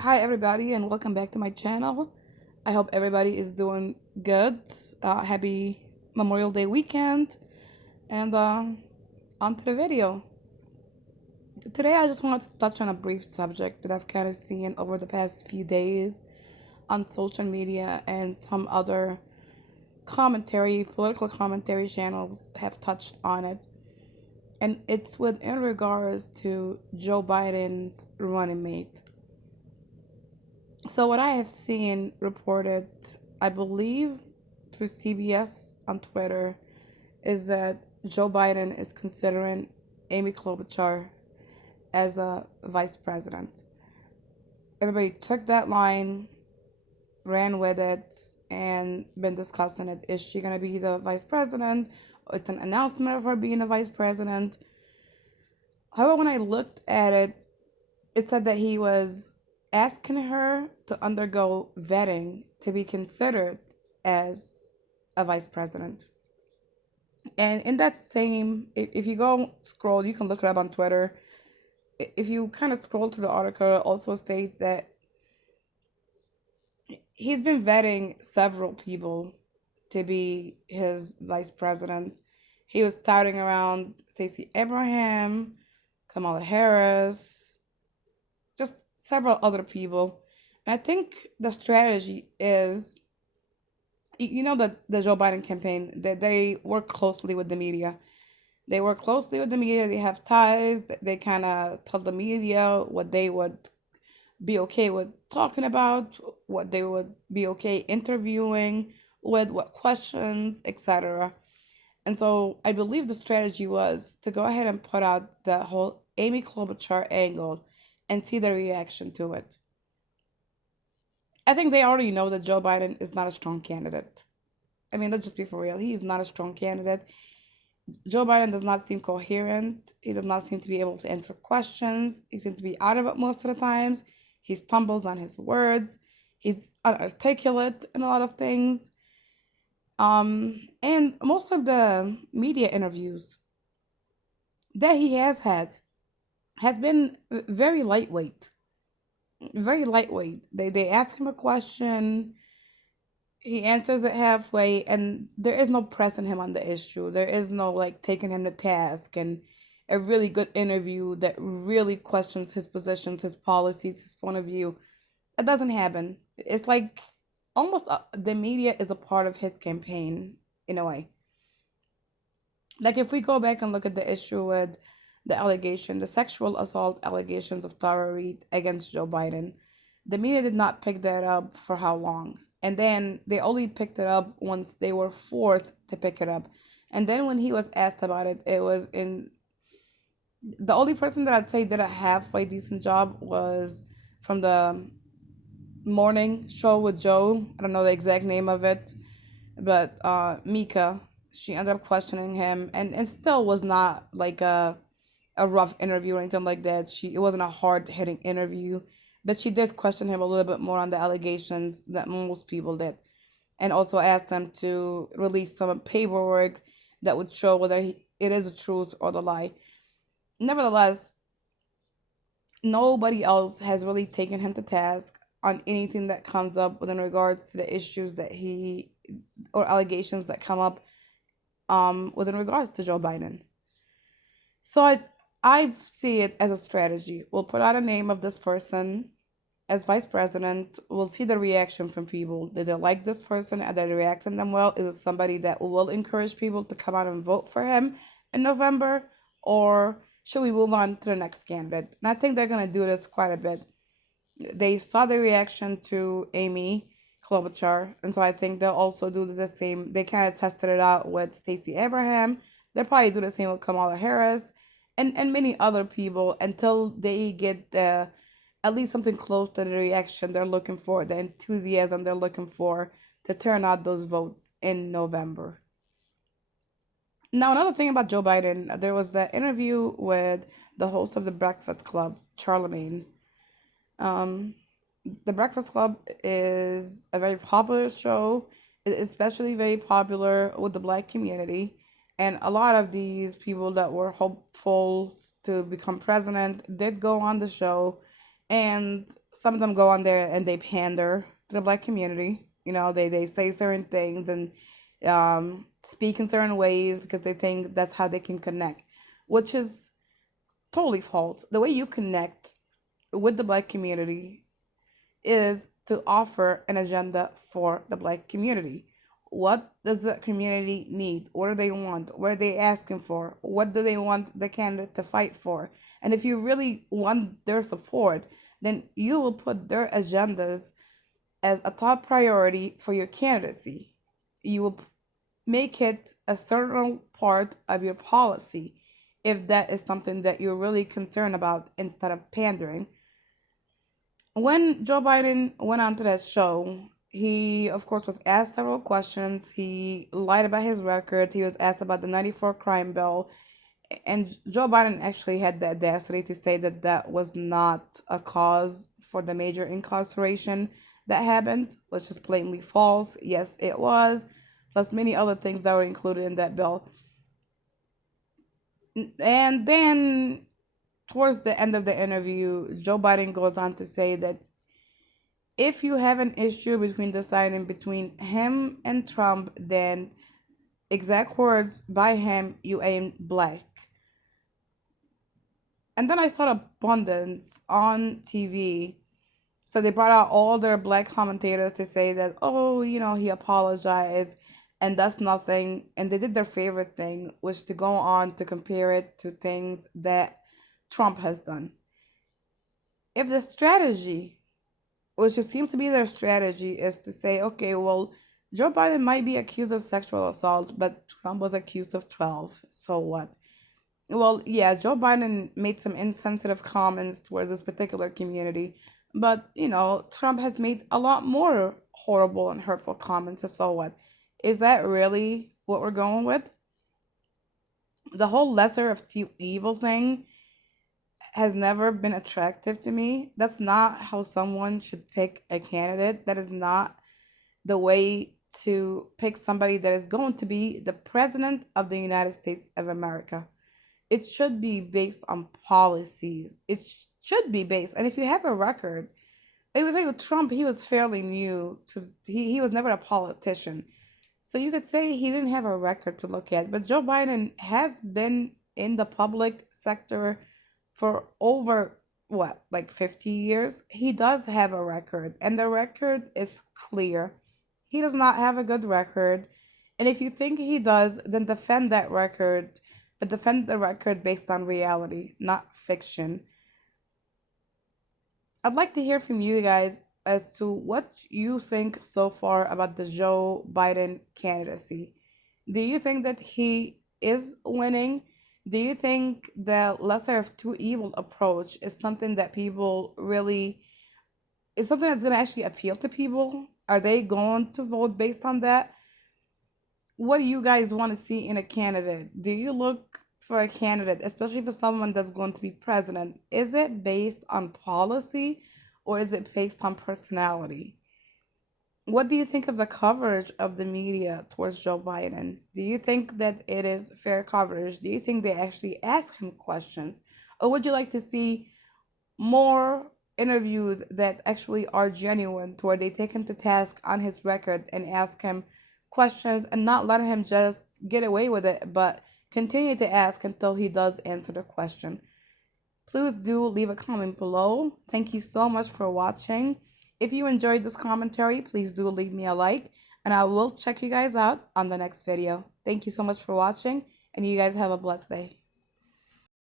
Hi, everybody, and welcome back to my channel. I hope everybody is doing good. Happy Memorial Day weekend, and on to the video. Today, I just wanted to touch on a brief subject that I've kind of seen over the past few days on social media, and some other political commentary channels have touched on it. And it's in regards to Joe Biden's running mate. So what I have seen reported, I believe through CBS on Twitter, is that Joe Biden is considering Amy Klobuchar as a vice president. Everybody took that line, ran with it, and been discussing it. Is she gonna be the vice president? It's an announcement of her being a vice president. However, when I looked at it, it said that he was asking her to undergo vetting to be considered as a vice president. And in that same, if you go scroll, you can look it up on Twitter. If you kind of scroll through the article, it also states that he's been vetting several people to be his vice president. He was touting around Stacey Abraham, Kamala Harris, just several other people. And I think the strategy is, you know, that the Joe Biden campaign, that they work closely with the media. They work closely with the media. They have ties. They kind of tell the media what they would be okay with talking about, what they would be okay interviewing with, what questions, etc. And so I believe the strategy was to go ahead and put out the whole Amy Klobuchar angle and see the reaction to it. I think they already know that Joe Biden is not a strong candidate. I mean, let's just be for real. He is not a strong candidate. Joe Biden does not seem coherent. He does not seem to be able to answer questions. He seems to be out of it most of the times. He stumbles on his words. He's inarticulate in a lot of things. And most of the media interviews that he has been very lightweight. Very lightweight. They ask him a question, he answers it halfway, and there is no pressing him on the issue. There is no like taking him to task and a really good interview that really questions his positions, his policies, his point of view. It doesn't happen. It's like almost the media is a part of his campaign in a way. Like if we go back and look at the issue with the sexual assault allegations of Tara Reid against Joe Biden, the media did not pick that up for how long? And then they only picked it up once they were forced to pick it up. And then when he was asked about it, it was in the only person that I'd say did a halfway decent job was from the morning show with Joe. I don't know the exact name of it, but Mika, she ended up questioning him, and still was not like a rough interview or anything like that. It wasn't a hard hitting interview, but she did question him a little bit more on the allegations that most people did, and also asked him to release some paperwork that would show whether it is the truth or the lie. Nevertheless, nobody else has really taken him to task on anything that comes up within regards to the issues that he or allegations that come up within regards to Joe Biden. So I see it as a strategy. We'll put out a name of this person as vice president. We'll see the reaction from people. Did they like this person? Are they reacting them well? Is it somebody that will encourage people to come out and vote for him in November? Or should we move on to the next candidate? And I think they're going to do this quite a bit. They saw the reaction to Amy Klobuchar, and so I think they'll also do the same. They kind of tested it out with Stacey Abraham. They'll probably do the same with Kamala Harris and many other people until they get at least something close to the reaction they're looking for, the enthusiasm they're looking for to turn out those votes in November. Now, another thing about Joe Biden, there was the interview with the host of the Breakfast Club, Charlemagne. Um, the Breakfast Club is a very popular show, especially very popular with the black community. And a lot of these people that were hopeful to become president did go on the show. And Some of them go on there and they pander to the black community. You know, they say certain things and speak in certain ways because they think that's how they can connect, which is totally false. The way you connect with the black community is to offer an agenda for the black community. What does the community need? What do they want? What are they asking for? What do they want the candidate to fight for? And if you really want their support, then you will put their agendas as a top priority for your candidacy. You will make it a certain part of your policy if that is something that you're really concerned about instead of pandering. When Joe Biden went on to that show, he, of course, was asked several questions. He lied about his record. He was asked about the 94 crime bill. And Joe Biden actually had the audacity to say that that was not a cause for the major incarceration that happened, which is blatantly false. Yes, it was, plus many other things that were included in that bill. And then towards the end of the interview, Joe Biden goes on to say that if you have an issue between deciding between him and Trump, then exact words by him, you aim black. And then I saw abundance on TV. So they brought out all their black commentators to say that, oh, you know, he apologized and that's nothing. And they did their favorite thing, which to go on to compare it to things that Trump has done. If the strategy, which it seems to be their strategy, is to say, okay, well, Joe Biden might be accused of sexual assault, but Trump was accused of 12. So what? Well, yeah, Joe Biden made some insensitive comments towards this particular community, but you know, Trump has made a lot more horrible and hurtful comments. So what? Is that really what we're going with? The whole lesser of two evil thing has never been attractive to me. That's not how someone should pick a candidate. That is not the way to pick somebody that is going to be the president of the United States of America. It should be based on policies. It should be based. And if you have a record, it was like with Trump, he was fairly new to he was never a politician. So you could say he didn't have a record to look at. But Joe Biden has been in the public sector for over what, like 50 years. He does have a record, and the record is clear. He does not have a good record. And if you think he does, then defend that record, but defend the record based on reality, not fiction. I'd like to hear from you guys as to what you think so far about the Joe Biden candidacy. Do you think that he is winning? Do you think the lesser of two evil approach is something that people really is something that's going to actually appeal to people? Are they going to vote based on that? What do you guys want to see in a candidate? Do you look for a candidate, especially for someone that's going to be president? Is it based on policy or is it based on personality? What do you think of the coverage of the media towards Joe Biden? Do you think that it is fair coverage? Do you think they actually ask him questions? Or would you like to see more interviews that actually are genuine, to where they take him to task on his record and ask him questions and not let him just get away with it, but continue to ask until he does answer the question? Please do leave a comment below. Thank you so much for watching. If you enjoyed this commentary, please do leave me a like, and I will check you guys out on the next video. Thank you so much for watching, and you guys have a blessed day.